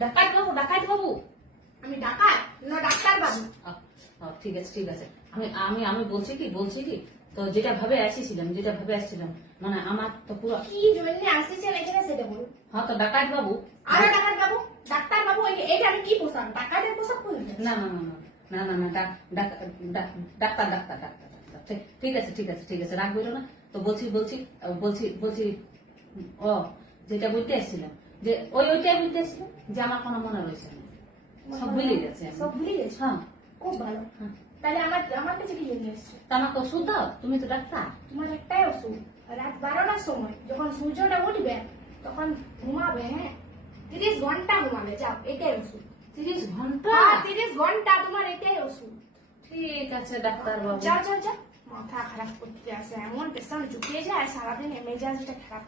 ডাকাত বাবু, ডাকাত বাবু। আমি ডাকাত না ডাক্তার বাবু? ঠিক আছে, ঠিক আছে। আমি আমি আমি বলছি কি তো যেটা ভাবে আসছিলাম মানে আমার তো পুরো কি জন্য আসছেন এখানে সেটা বলুন। হ্যাঁ তো ডাকাত বাবু। আরে ডাকাত বাবু, ডাক্তার বাবু, এটা আমি কি পোশাক? ডাকাতের পোশাক পরে? না না না না না না না ডাক্তার ডাক্তার ডাক্তার ডাক্তার ঠিক আছে, ঠিক আছে, ঠিক আছে, রাগ বলো না। তো বলছি ও যেটা বলতে আসছিলাম যে ওইটাই বলতে আসছিলাম যে আমার কোনো মনে রয়েছে না, সব ভুলে গেছে আমি। সব ভুলে গেছে? হ্যাঁ খুব ভালো। হ্যাঁ। তাহলে আমার কাছে কি নিয়ে এসছো? তা আমাকে ওষুধ দাও, তুমি তো ডাক্তার। তোমার একটাই ওষুধ, রাত 12টার সময় যখন সূর্যটা উঠবে তখন ঘুমাবে। হ্যাঁ, 30 ঘন্টা ঘুমাবে। যাও, এটাই ওষুধ। 30 ঘন্টা? 30 ঘন্টা তোমার এটাই ওষুধ। ঠিক আছে ডাক্তার বাবু। যাও যাও যাও, মাথা খারাপ করতে আসে, এমন পেশেন্ট চুকিয়ে যায় সারাদিন মেজাজটা খারাপ।